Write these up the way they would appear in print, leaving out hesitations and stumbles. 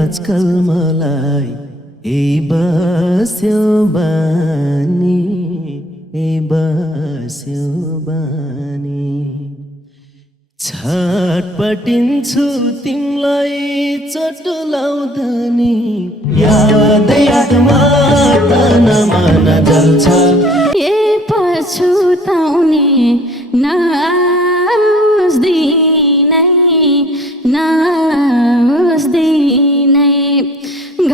आजकल मलाई बस्यो बानी बस्यो बानी छटपटिन्छु तिमीलाई चटुलाउँदा नि याद यादमा तन मन जल्छ पछुताउने नाउस दिनै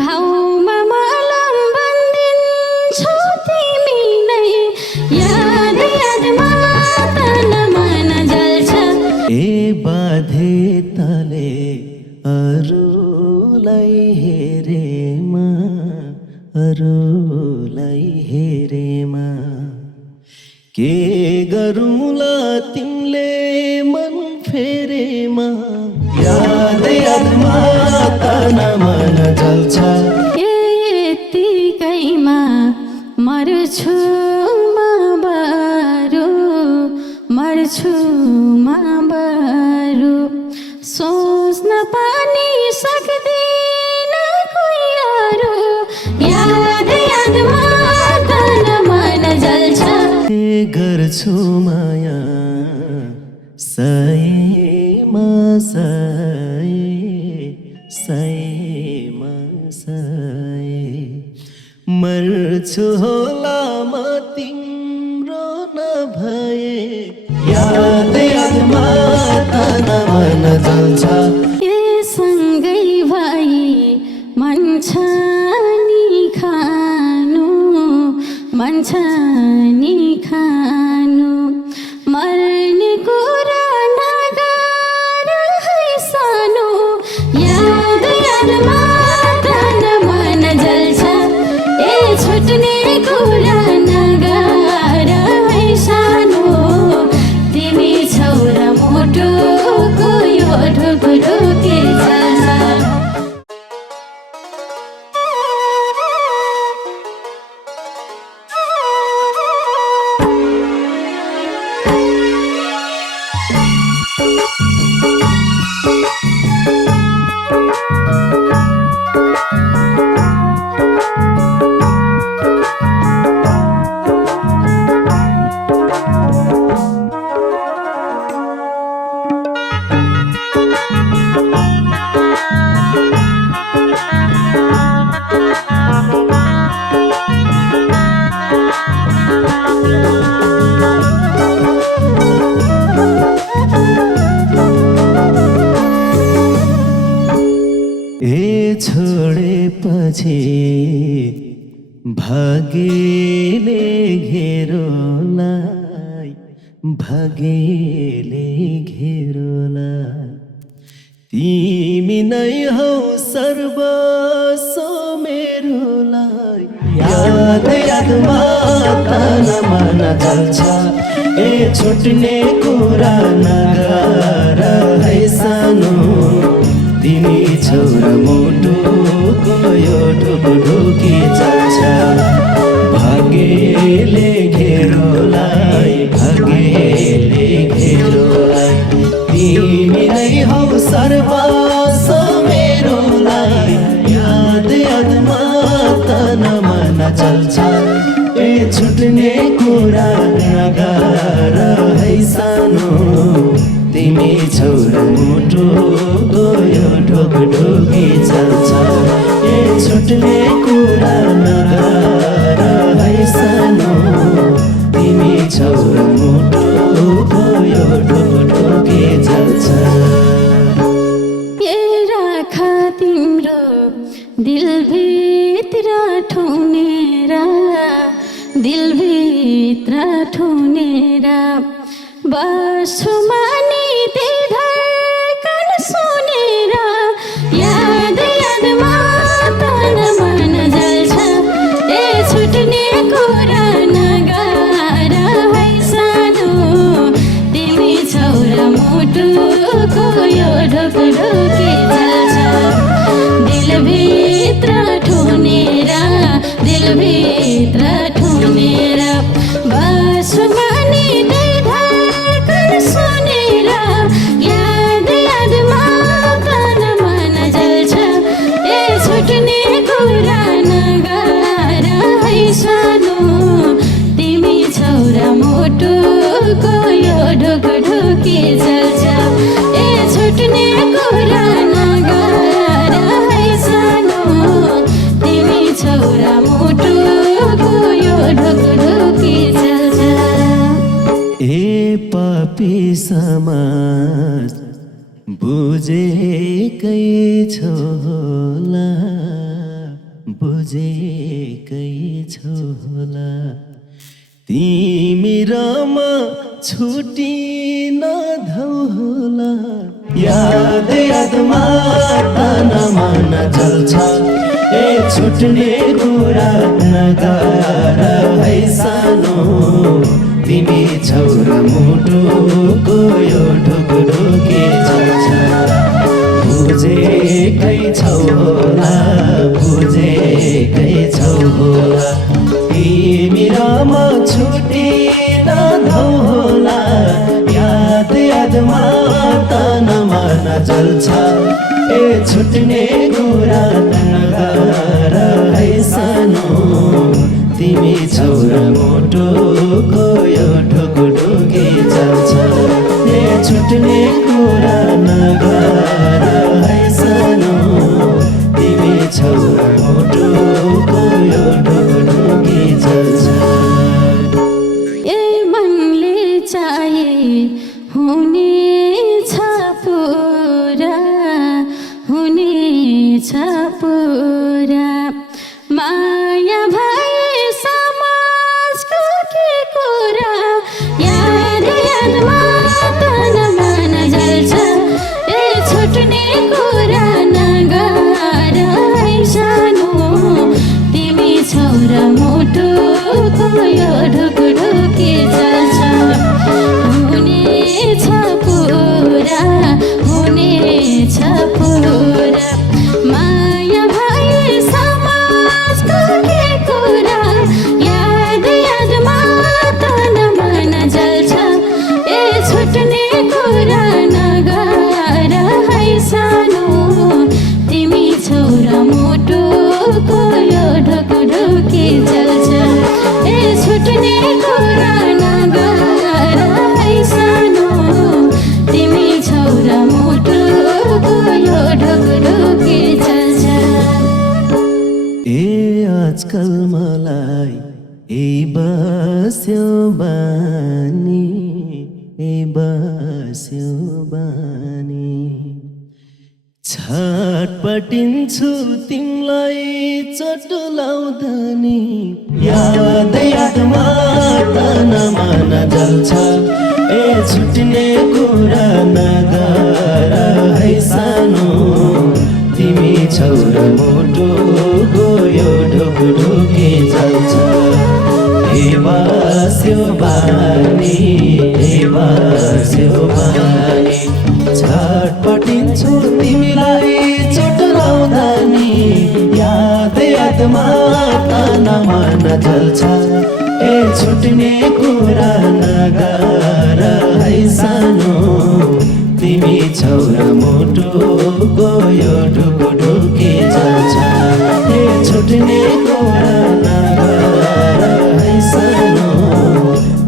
घाउमा मलम बन्दिन्छौ तिमी नै याद यादमा तन मन जल्छ बाधे तले अरूलाई हेरेमा के गरौँला तिमीले मन फेरेमा याद यादमा तन मन जल्छ यतिकैमा मर्छु म बरु सोच्न पनि सक्दिन कोही अरू याद यादमा तन मन जल्छ गर्छु माया सयमा मर्छु होला म तिम्रो नभए याद यादमा तन मन जल्छ सँगै भई मन छ नि खानु मर्ने कुरा नगर है सानो याद यादमा तन मन जल्छ छुट्ने कुरा नगर है सानो तिमी छौरा मोटोको यो ढुकुरो के जल्छ छोडेपछि भाग्यले घेरोलाई तिमी नै हौ सर्वस्व मेरोलाई याद यादमा तन मन जल्छ छुट्ने कुरा नगर है सानो तिमी छौरा मोटोको यो ढुकुढुकी चल्छ भाग्यले घेरोलाई तिमी नै हौ सर्वस्व मेरोलाई याद यादमा तन मन जल्छ छुट्ने कुरा नगर है सानो तिमी छौरा मोटोको यो ढुकुढुकी चल्छ छुट्ने कुरा नगर है सानो तिमी छौरा मोटोको यो ढुकुढुकी चल्छ राखा तिम्रो दिलभित्र ठुनेर बस्छु मानी दिल धड्कन सुनेर याद यादमा तन मन जल्छ छुट्ने कुरा नगर है सानो तिमी छौरा मोटोको यो ढुकुढुकी चल्छ दिलभित्र ठुनेर बस्छु मानी दिल धड्कन सुनेर छौ होला बुझेकै छौ होला तिमी र म छुटी नधौ होला याद यादमा तन मन जल्छ ए छुट्ने कुरा नगर है सानो तिमी छौ र मुटुको यो ढुकढुकी जल्छ बुझेकै छौ होला बुझेकै छौ होला तिमी र म छुटी नधौ होला याद यादमा तन मन जल्छ ए छुट्ने कुरा नगर है सानो तिमी छौ र मुटुको यो ढुकढुकी जल्छ ए छुट्ने कुरा नगर है सानो तिमी छौ र मुटुको यो ढुकढुकी जल्छ ए मनले चाहे हुनेछ पुरा हुनेछ पुरा माया भए समाजको के कुरा याद यादमा तन मन जल्छ ए छुट्ने कुरा नगर है सानो तिमी छौ र मुटुको यो ढुकढुकी जल्छ हुनेछ पुरा हुनेछ पुरा माया भए समाजको के कुरा याद यादमा तन मन जल्छ ए छुट्ने कुरा नगर है सानो तिमी छौ र मुटुको यो ढुकढुकी जल्छ ए छुट्ने कुरा नगर है सानो तिमी छौ र मुटुको यो ढुकढुकी जल्छ ए आजकल मलाई ए बस्यो बानी ए बस्यो बानी छटपटिन्छु तिमीलाई चोट लाउँदा नि याद यादमा तन मन जल्छ ए छुट्ने कुरा नगर है सानो तिमी छौ र मुटुको यो ढुकढुकी जल्छ ए बस्यो बानी ए बस्यो बानी छटपटिन्छु तिमीलाई चोट लाउँदा नि याद यादमा तन मन जल्छ ए छुट्ने कुरा नगर है सानो तिमी छौ र मुटुको यो ढुकढुकी जल्छ ए छुट्ने कुरा नगर है सानो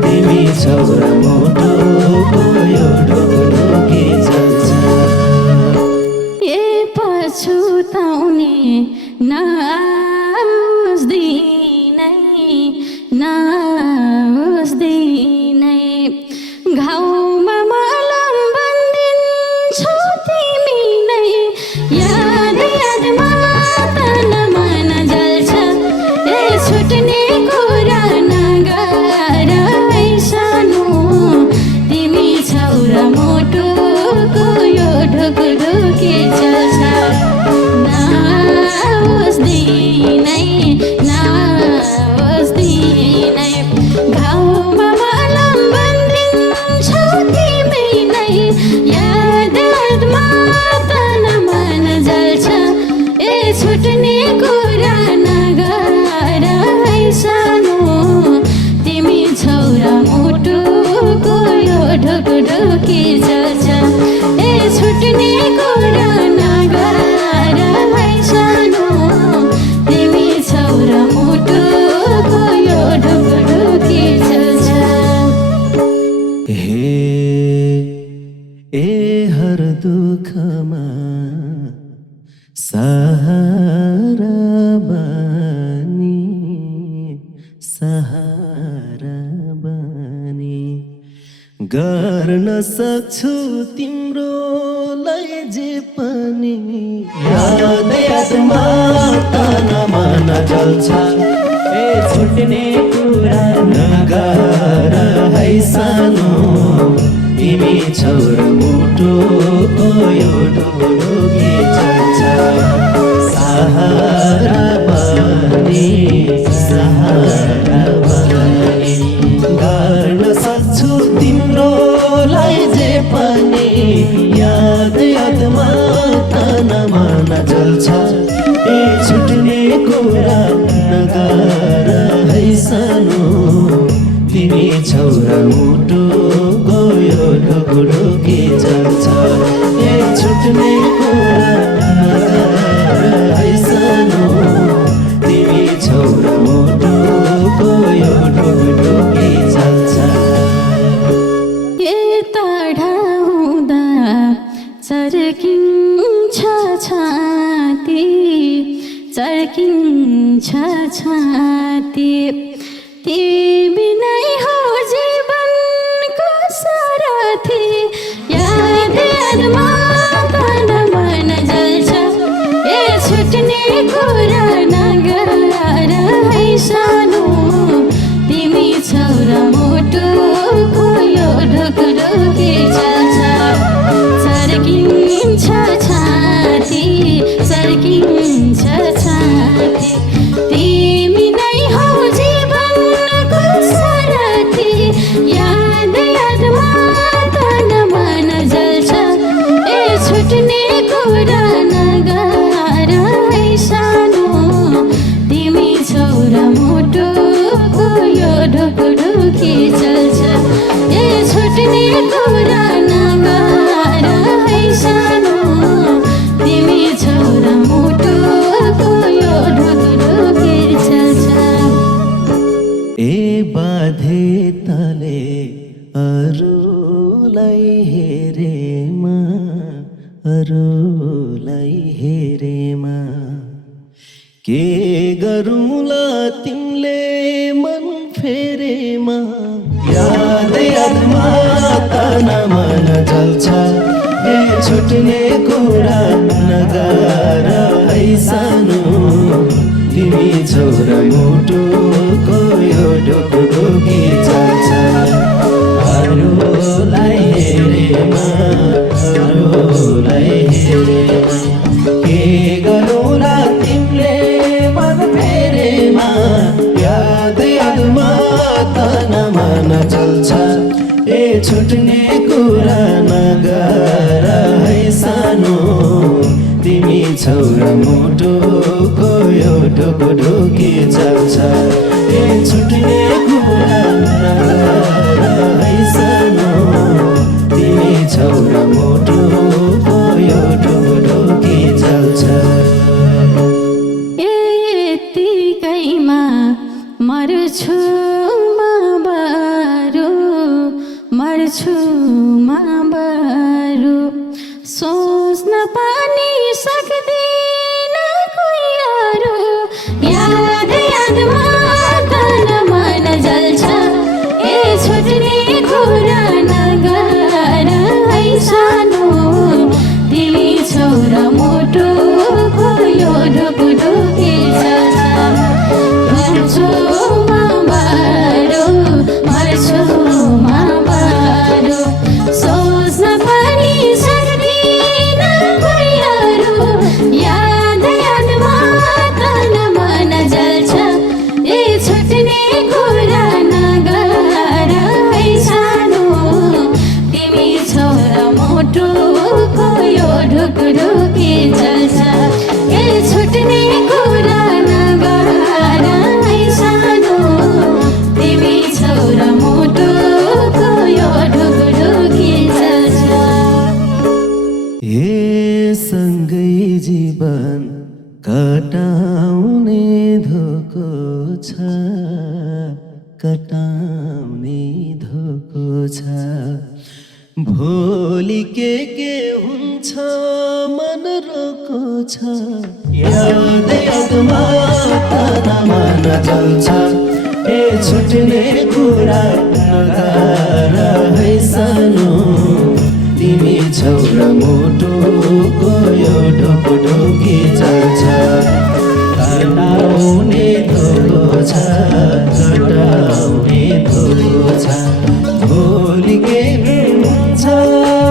तिमी छौ र मुटुको यो ढुकढुकी जल्छ ए पछुताउने नआओस् दिनै नआओस् दिनै घाउमा मलम बन्दिन्छौ तिमी नै याद यादमा तन मन जल्छ ए छुट्ने कुरा नगर है सानो तिमी छौ र मुटुको यो ढुकढुकी जल्छ नआओस् दिनै नआओस् दिनै घाउमा मलम बन्दिन्छौ तिमी नै याद यादमा तन मन जल्छ ए छुट्ने कुरा नगर है सानो तिमी छौ र मुटुको यो ढुकढुकी जल्छ ए छुट्ने कुरा नगर है सानो तिमी छौ र मुटुको यो ढुकढुकी जल्छ हे ए हर दुखमा सहारा बनी सहारा बनी गर्न सक्छु तिम्रो लाई जे पनि याद यादमा तनमा नजल्छ ए छुट्ने कुरा नगर है सानो तिमी छौर मुटुको यो ढोकी चल्छ सहारा बनी गर्न सक्छु तिम्रोलाई जे पनि याद यादमा तनमा नजल्छ ए छुट्ने कुरा नगर है सानो तिमी छौरा मुटु गयो ढोकी चल्छ ए छुट्ने कुरा नगर है सानो तिमी छौरा मुटु गयो ढोकी चल्छ टाढा हुँदा चर्किन्छ छाती चर्किन्छ छाती तिमी नै हो जीवनको सारथी याद यादमा तनमा नजल्छ ए छुट्ने कुरा नगर है सानो तिमी छौरा मुटुको यो ढोकी चल्छ चर्किन्छ छाती चर्किन्छ छाती तिमी नै हो जीवनको सारथी याद यादमा तनमा नजल्छ ए छुट्ने कुरा नगर है सानो तिमी छौरा मुटुको यो ढोकी चल्छ ए छुट्ने कुरा नगर है सानो तिमी छौरा मुटुको यो ढोकी चल्छ ए बाधे तले अरूलाई हेरेमा अरूलाई हेरेमा के गरौँला तिमीले मन फेरेमा याद यादमा तनमा नजल्छ ए छुट्ने कुरा नगर है सानो तिमी छौरा मुटुको यो ढोकी चल्छ अरूलाई हेरेमा अरूलाई हेरेमा के गरौँला तिमीले मन फेरेमा याद यादमा तनमा नजल्छ ए छुट्ने कुरा नगर है सानो तिमी छौरा मुटुको यो ढोकी चल्छ ए छुट्ने कुरा नगर है सानो तिमी छौरा मुटुको यो ढोकी चल्छ यतिकैमा मर्छु म बरु मर्छु म बरु सोच्न पनि सक्दिन कोही अरू याद यादमा तनमा नजल्छ ए छुट्ने कुरा नगर है सानो तिमी छौरा मुटुको यो ढोकी चल्छ मर्छु म बरु मर्छु म बरु सोच्न पनि सक्दिन कोही अरू याद यादमा तनमा नजल्छ ए छुट्ने कुरा नगर है सानो तिमी छौरा मुटुको यो ढोकी चल्छ ए छुट्ने कुरा नगर है सानो तिमी छौरा मुटुको यो ढोकी चल्छ ए सँगै जीवन कटाउने धोको छ कटाउने धोको छ भोलि के हुन्छ मन रोको छ याद यादमा तनमा नजल्छ ए छुट्ने कुरा नगर है सानो तिमी छौरा मुटुको यो ढुकढुकी चल्छ कटाउने धोको छ कटाउने धोको छ भोलि के हुन्छ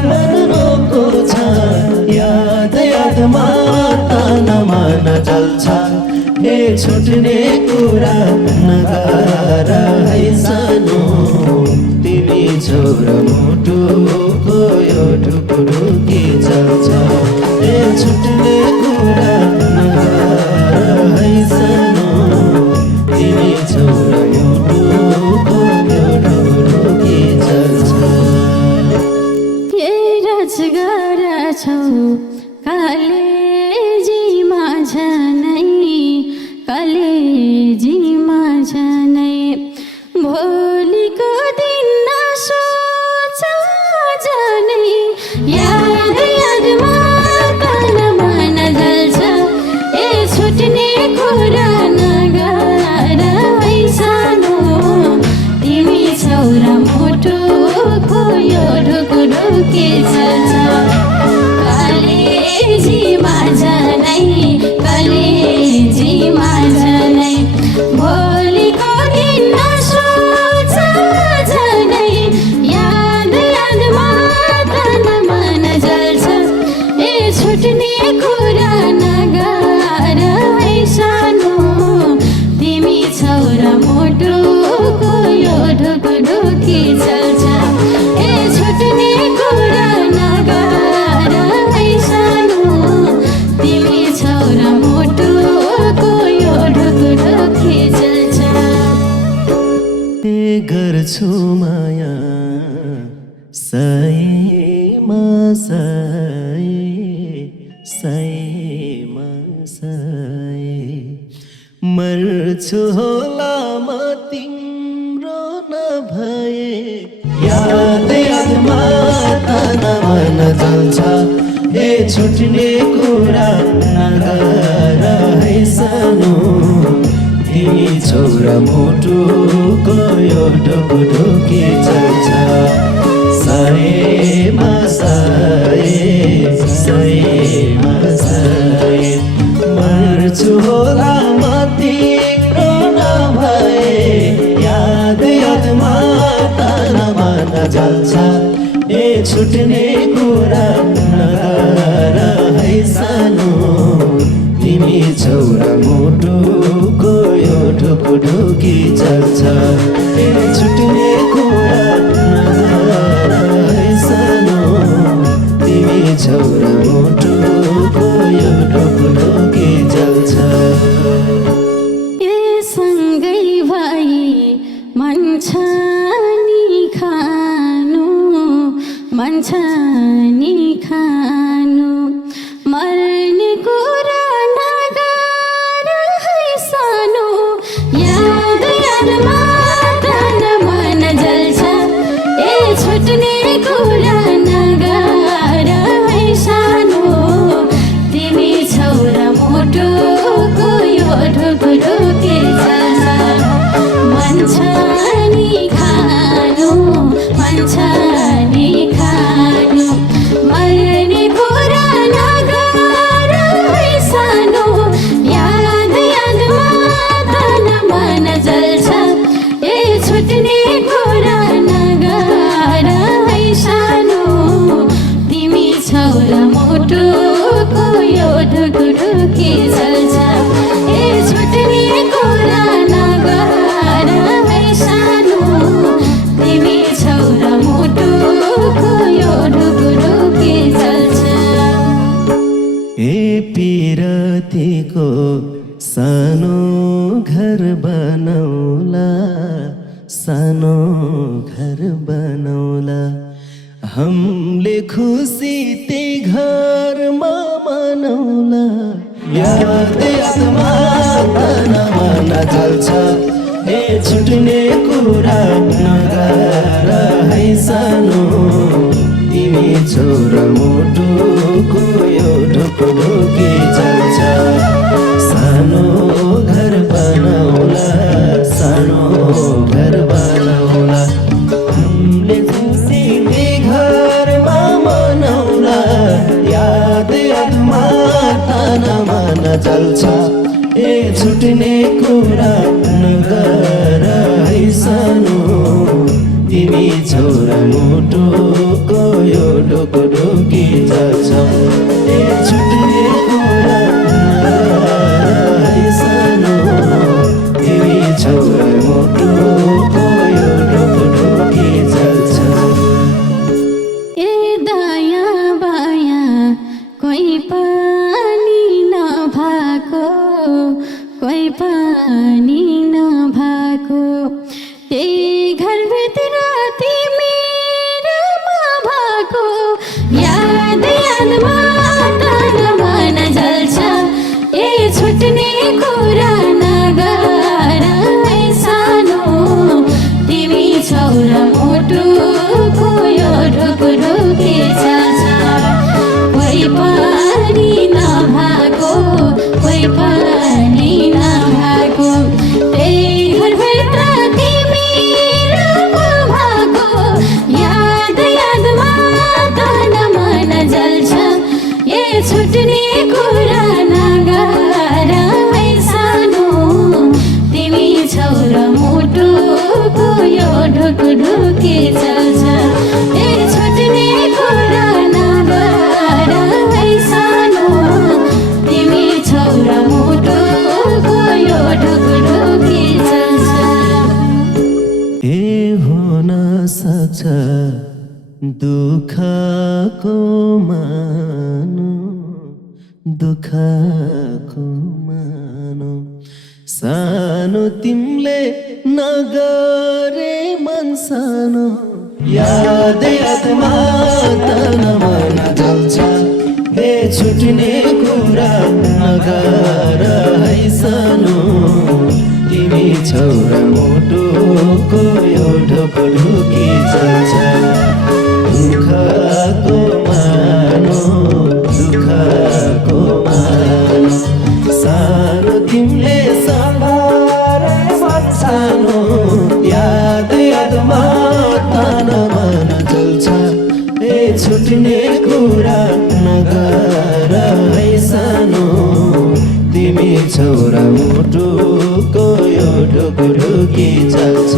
मन रोको छ याद यादमा तनमा नजल्छ ए छुट्ने कुरा नगर है सानो तिमी छौरा मुटुको यो ढुकढुकी चल्छ ए छुट्ने कुरा नगर है सानो तिमी छौरा मुटुको यो ढुकढुकी चल्छ के रजगार छौ कलेजीमा झनै भोलिको दिन नसोच झनै याद यादमा तनमा नजल्छ ए छुट्ने कुरा नगर है सानो तिमी छौरा मुटुको यो ढुकढुकी चल्छ कलेजीमा झनै भोलिको दिन नसोच झनै याद यादमा तनमा नजल्छ ए छुट्ने कुरा नगर है सानो तिमी छौरा मुटुको यो ढुकढुकी चल्छ ए छुट्ने कुरा नगर है सानो तिमी छौरा मुटुको यो ढुकढुकी चल्छ गर्छु माया सयमा सयमा मर्छु होला म तिम्रो नभए याद यादमा तनमा नजल्छ ए छुट्ने कुरा नगर है सानो तिमी छौरा मुटुको यो ढुकढुकी चल्छ सयमा सयमा मर्छु होला म तिम्रो नभए याद यादमा तनमा नजल्छ ए छुट्ने कुरा नगर है सानो तिमी छौरा मुटुको यो ढुकढुकी चल्छ ए छुट्ने कुरा नगर है सानो तिमी छौरा मुटुको यो ढुकढुकी चल्छ ए सँगै भई मन छ नि खानु मर्ने कुरा नगर है सानो याद यादमा तनमा नजल्छ ए छुट्ने कुरा नगर है सानो तिमी छौरा मुटुको यो ढुकढुकी चल्छ मन छ नि खानु मर्ने कुरा नगर है सानो याद यादमा तनमा नजल्छ ए छुट्ने कुरा नगर है सानो तिमी छौरा मुटुको यो ढुकढुकी चल्छ ए छुट्ने कुरा नगर है सानो तिमी छौरा मुटुको यो ढुकढुकी चल्छ ए पिरतीको सानो घर बनौला हमले खुसी त्यही घरमा मनाउला याद यादमा तनमा नजल्छ ए छुट्ने कुरा नगर है सानो तिमी छौरा मुटुको यो ढुकढुकी चल्छ सानो घर बनाउला हमले खुसी घरमा मनाउला मन जल्छ ए छुट्ने कुरा नगर है सानो तिमी छोरा मुटुको यो ढुकढुकी जल्छ ए छुट्ने कुरा नगर है सानो तिमी छोरा मुटुको यो ढुकढुकी जल्छ ए दाया बाया कोही पनि नभएको कोही पनि नभएको त्यही घरभित्र तिमी र म भएको याद यादमा तन मन जल्छ ए छुट्ने कुरा नगर है सानो तिमी छौरा मुटुको यो ढुकढुकी जल्छ कोही पनि नभएको कोही पनि नभएको त्यही घरभित्र तिमी र म भएको याद यादमा तन मन जल्छ ए छुट्ने कुरा नगर है सानो तिमी छौरा मुटुको यो ढुकढुकी जल्छ ए छुट्ने कुरा नगर है सानो तिमी छौरा मुटुको यो ढुकढुकी जल्छ ए हुन सक्छ दुःखको मानो दुःखको मानो सानो तिमीले नगरे मन सानो याद यादमा तन मन जल्छ ए छुट्ने कुरा नगर है सानो तिमी छौरा मुटुको यो ढुकढुकी जल्छ दुःखको मानो दुःखको मानो सानो तिमीले सम्हारे मन सानो याद यादमा तन मन जल्छ ए छुट्ने कुरा नगर है सानो तिमी छौरा मुटुको यो ढुकढुकी जल्छ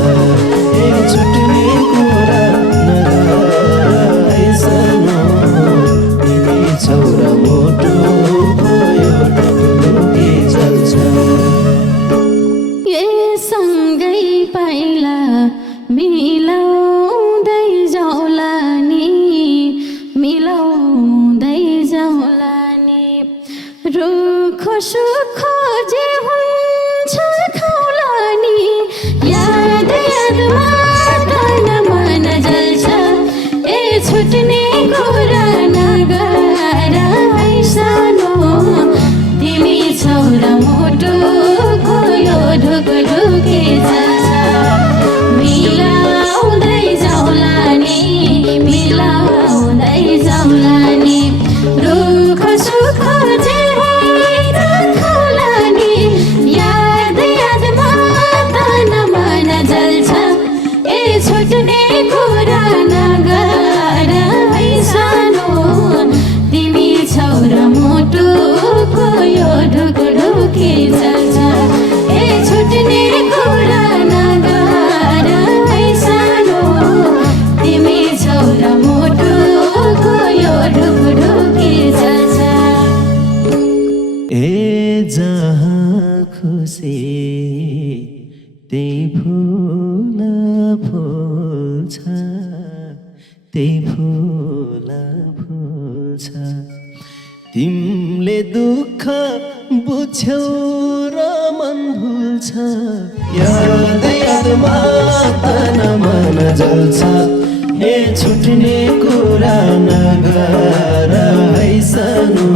ए छुट्ने कुरा नगर है सानो तिमी छौरा मुटुको यो ढुकढुकी जल्छ ए सँगै पाइला मिलाउँदै जाउला नि मिलाउँदै जाउला नि रुख सुख जे हुन्छ खाउला नि याद यादमा तन मन जल्छ ए छुट्ने कुरा नगर है सानो तिमी छौरा मुटुको यो ढुकढुकी जल्छ मिलाउँदै जाउला नि मिलाउँदै जाउला नि रुख सुख जे हुन्छ खाउला नि याद यादमा तन मन जल्छ ए छुट्ने कुरा नगर है सानो तिमी छौरा मुटुको यो ढुकढुकी जल्छ ए छुट्ने कुरा नगर है सानो तिमी छौरा मुटुको यो ढुकढुकी जल्छ ए जहाँ खुसी त्यही फुल फुल्छ त्यही फुल फुल्छ तिमीले दुःख बुझ्यौ र मन भुल्छ याद यादमा तन मन जल्छ ए छुट्ने कुरा नगर है सानो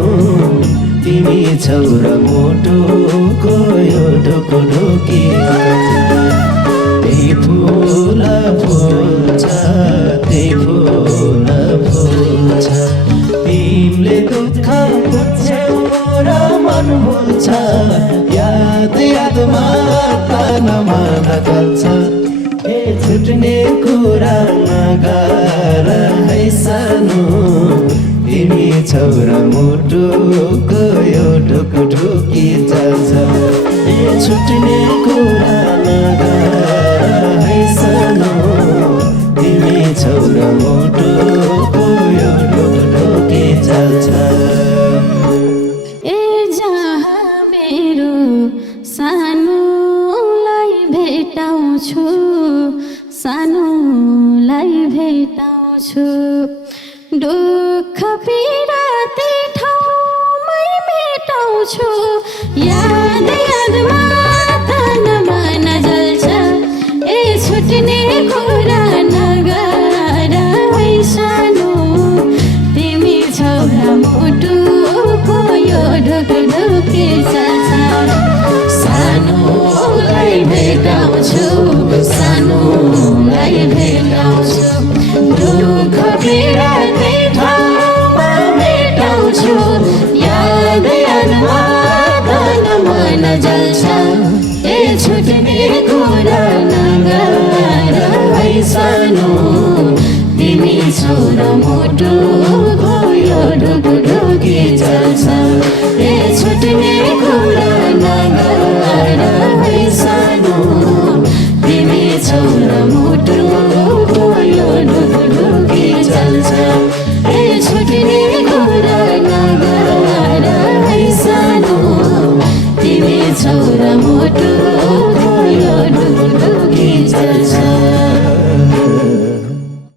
तिमी छौरा मुटुको यो ढुकढुकी त्यही फुल फुल्छ त्यही फुल फुल्छ तिमीले दुःख बुझ्यौ र मन भुल्छ याद यादमा तन मन जल्छ ए छुट्ने कुरा नगर है सानो तिमी छौरा मुटुको यो ढुकढुकी जान्छ छुट्ने कुरा नगर है सानो तिमी छौरा मुटुको यो ढुकढुकी जान्छ ए जहाँ मेरो सानोलाई भेटाउँछु सानोलाई भेटाउँछु दुःख पीडा त्यही ठाउँमै मेटाउँछु याद यादमा तन मन जल्छ ए छुट्ने कुरा नगर है सानो तिमी छौरा मुटुको यो ढुकढुकी चल्छ सानोलाई भेटाउँछु सानोलाई भेटाउँछु दुःख पीडा त्यही ठाउँमा मेटाउँछु याद यादमा तन मन जल्छ ए छुट्ने कुरा नगर है सानो तिमी छौरा मुटुको यो ढुकढुकी चल्छ ए छुट्ने कुरा नगर है सानो तिमी छौरा मुटुको यो ढुकढुकी चल्छ ए छुट्ने कुरा नगर है सानो तिमी छौरा मुटु